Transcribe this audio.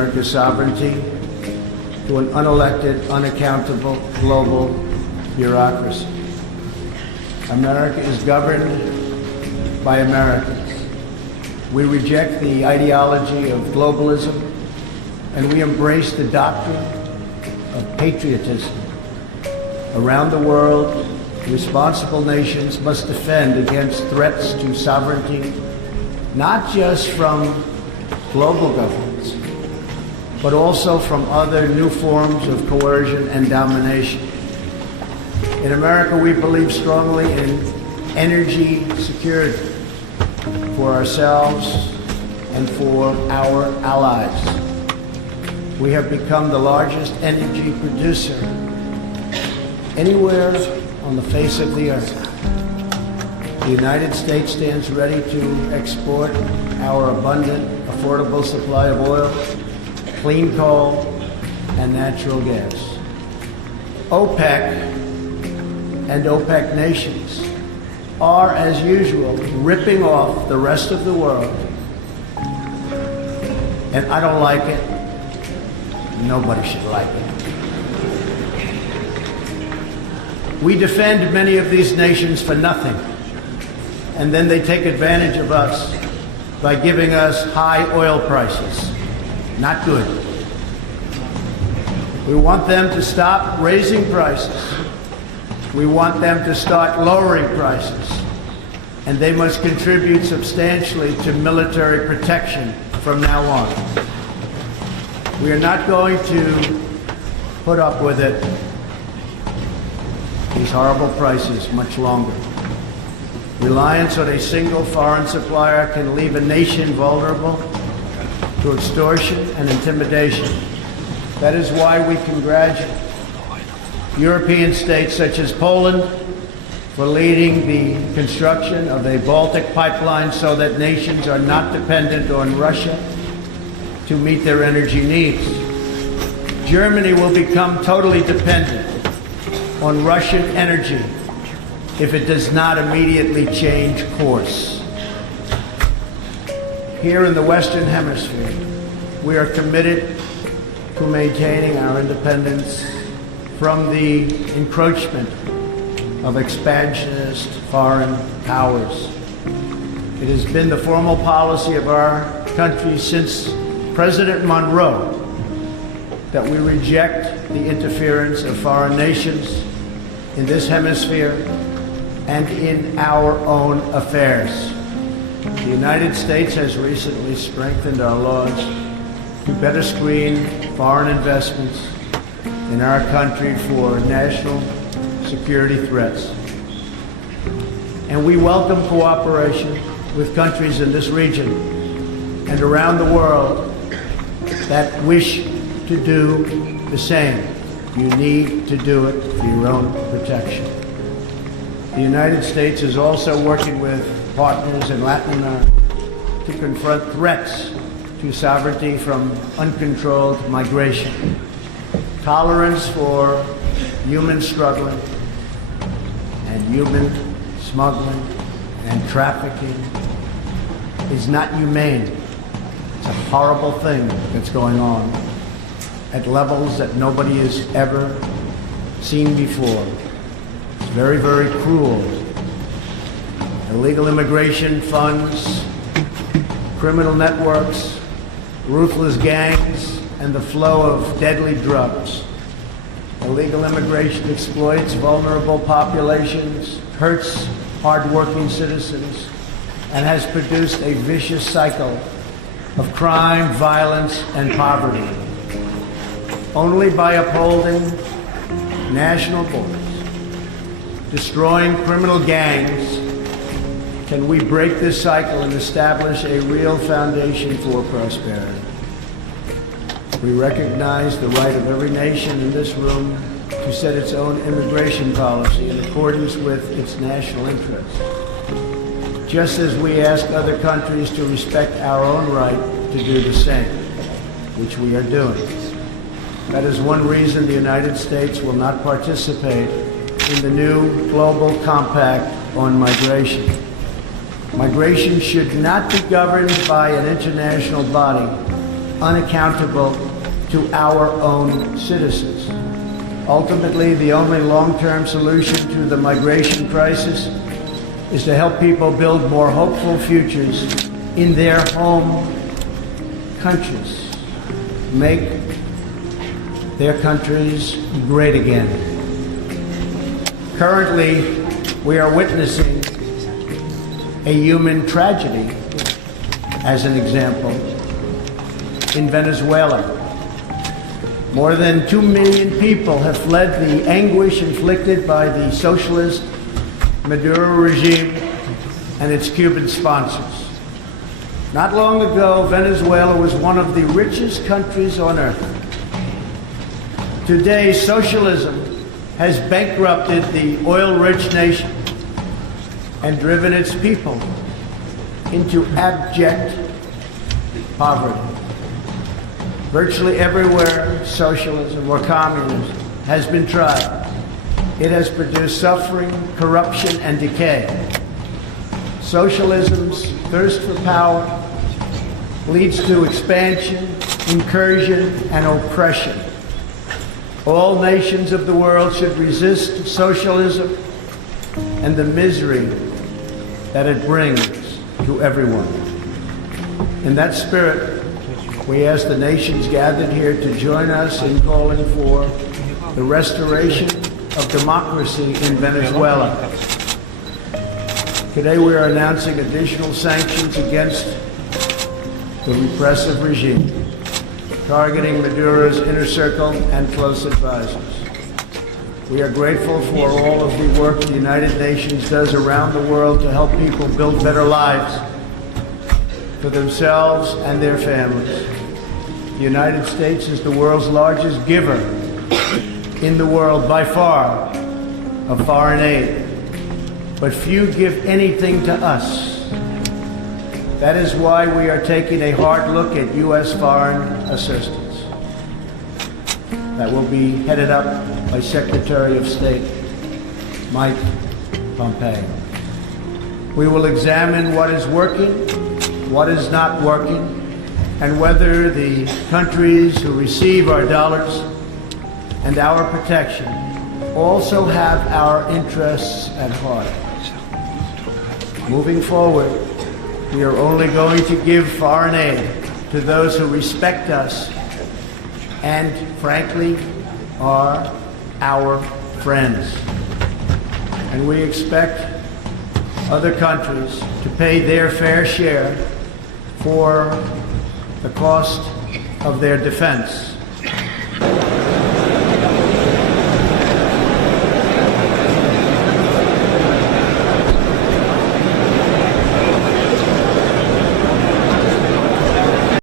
America's sovereignty to an unelected, unaccountable global bureaucracy. America is governed by Americans. We reject the ideology of globalism, and we embrace the doctrine of patriotism. Around the world, responsible nations must defend against threats to sovereignty, not just from global governments, but also from other new forms of coercion and domination. In America, we believe strongly in energy security for ourselves and for our allies. We have become the largest energy producer anywhere on the face of the earth. The United States stands ready to export our abundant, affordable supply of oil, clean coal, and natural gas. OPEC and OPEC nations are, as usual, ripping off the rest of the world. And I don't like it. Nobody should like it. We defend many of these nations for nothing, and then they take advantage of us by giving us high oil prices. Not good. We want them to stop raising prices. We want them to start lowering prices, and they must contribute substantially to military protection from now on. We are not going to put up with it, these horrible prices, much longer. Reliance on a single foreign supplier can leave a nation vulnerable to extortion and intimidation. That is why we congratulate European states such as Poland for leading the construction of a Baltic pipeline so that nations are not dependent on Russia to meet their energy needs. Germany will become totally dependent on Russian energy if it does not immediately change course. Here in the Western Hemisphere, we are committed to maintaining our independence from the encroachment of expansionist foreign powers. It has been the formal policy of our country since President Monroe that we reject the interference of foreign nations in this hemisphere and in our own affairs. The United States has recently strengthened our laws to better screen foreign investments in our country for national security threats. And we welcome cooperation with countries in this region and around the world that wish to do the same. You need to do it for your own protection. The United States is also working with partners in Latin America to confront threats to sovereignty from uncontrolled migration. Tolerance for human struggling and human smuggling and trafficking is not humane. It's a horrible thing that's going on at levels that nobody has ever seen before. It's very, very cruel. Illegal immigration funds, criminal networks, ruthless gangs, and the flow of deadly drugs. Illegal immigration exploits vulnerable populations, hurts hardworking citizens, and has produced a vicious cycle of crime, violence, and poverty. Only by upholding national borders, destroying criminal gangs, can we break this cycle and establish a real foundation for prosperity. We recognize the right of every nation in this room to set its own immigration policy in accordance with its national interests, just as we ask other countries to respect our own right to do the same, which we are doing. That is one reason the United States will not participate in the new global compact on migration. Migration should not be governed by an international body unaccountable to our own citizens. Ultimately, the only long-term solution to the migration crisis is to help people build more hopeful futures in their home countries. Make their countries great again. Currently, we are witnessing a human tragedy, as an example, in Venezuela. More than 2 million people have fled the anguish inflicted by the socialist Maduro regime and its Cuban sponsors. Not long ago, Venezuela was one of the richest countries on earth. Today, socialism has bankrupted the oil-rich nation and driven its people into abject poverty. Virtually everywhere socialism or communism has been tried, it has produced suffering, corruption, and decay. Socialism's thirst for power leads to expansion, incursion, and oppression. All nations of the world should resist socialism and the misery that it brings to everyone. In that spirit, we ask the nations gathered here to join us in calling for the restoration of democracy in Venezuela. Today we are announcing additional sanctions against the repressive regime, targeting Maduro's inner circle and close advisors. We are grateful for all of the work the United Nations does around the world to help people build better lives for themselves and their families. The United States is the world's largest giver in the world by far of foreign aid, but few give anything to us. That is why we are taking a hard look at U.S. foreign assistance that will be headed up by Secretary of State Mike Pompeo. We will examine what is working, what is not working, and whether the countries who receive our dollars and our protection also have our interests at heart. Moving forward, we are only going to give foreign aid to those who respect us and, frankly, are our friends. And we expect other countries to pay their fair share for the cost of their defense.